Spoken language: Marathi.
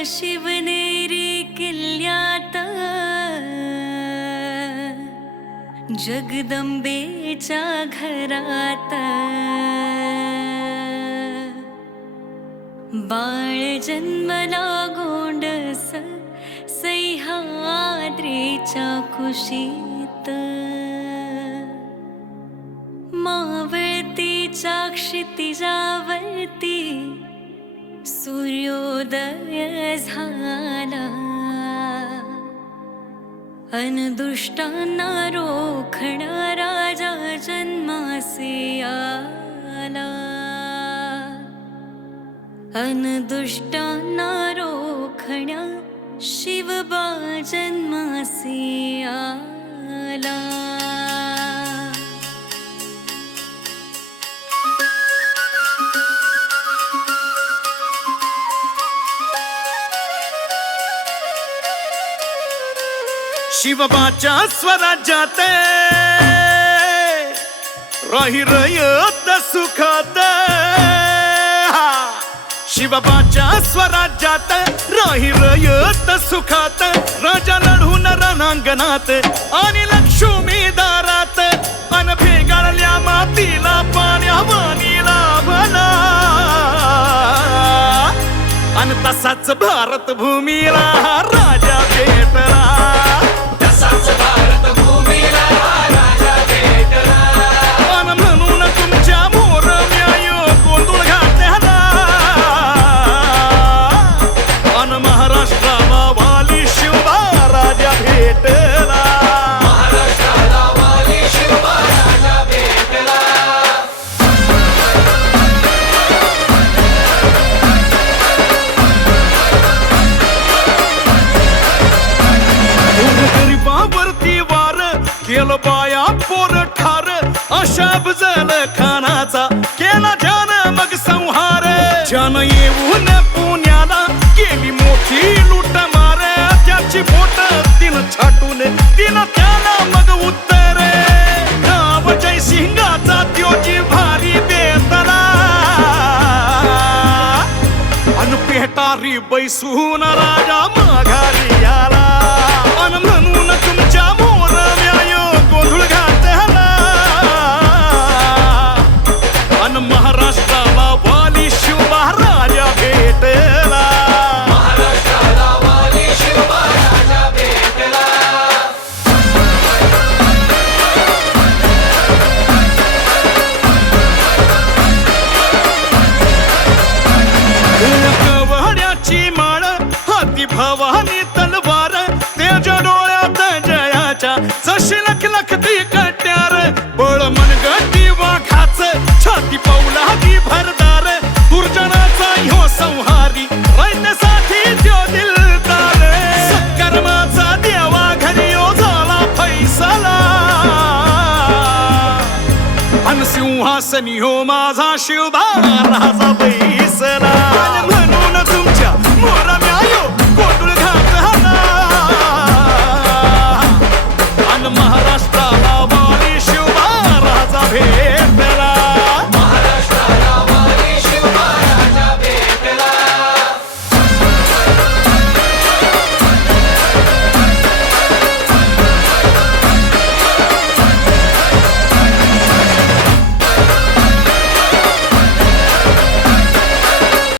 शिवनेरी किल्ल्यात जगदंबेच्या घरात बाळ जन्मला गोंडस सह्याद्रीच्या कुशीत मावळतीच्या क्षितिजावरती सूर्योदय झाला अन दुष्टांना रोखणा राजा जन्मासी आला अन दुष्टांना रोखण्या शिवबा जन्मासी आला। शिवबाच्या स्वराज्यात राही रयत सुखात शिवबाच्या स्वराज्यात राही रयत सुखात राजा लढून रणांगणात आणि लक्ष्मी दारात अन भेगाळल्या मातीला पाण्यावानी लाभला अन तसाच भारत भूमीला राजा भेटला केलं बाया पोर ठार अशा अफजल खानाचा केला ध्यान मग संहार जन येऊन पुण्याला केली मोठी लूट मार त्याची बोट तिन छाटून तिनं त्याला मग उत्तर नाव जयसिंगाचा त्योजी भारी बेतला अन पेटारी बैसून राजा माघारी आला अन म्हणून तुमच्या गोंधळ घातला अन महाराष्ट्राला वाली शिवबा राजा भेटला महाराष्ट्राला वाली शिवबा राजा भेटला कवड्याची माळ हाती भवानी तलवार त्याच्या डोळ्यात जयाच्या जशी लख लखती कट्यार बळ मनगटी वाघाच छाती पौलादी भरदार दुर्जनाचा ह्यो संहारी रैन्यासाठी त्यो दिलदार सत्कर्माचा देवा घरी यो झाला फैसला अन सिंहासनी हो माझा शिवबा राजा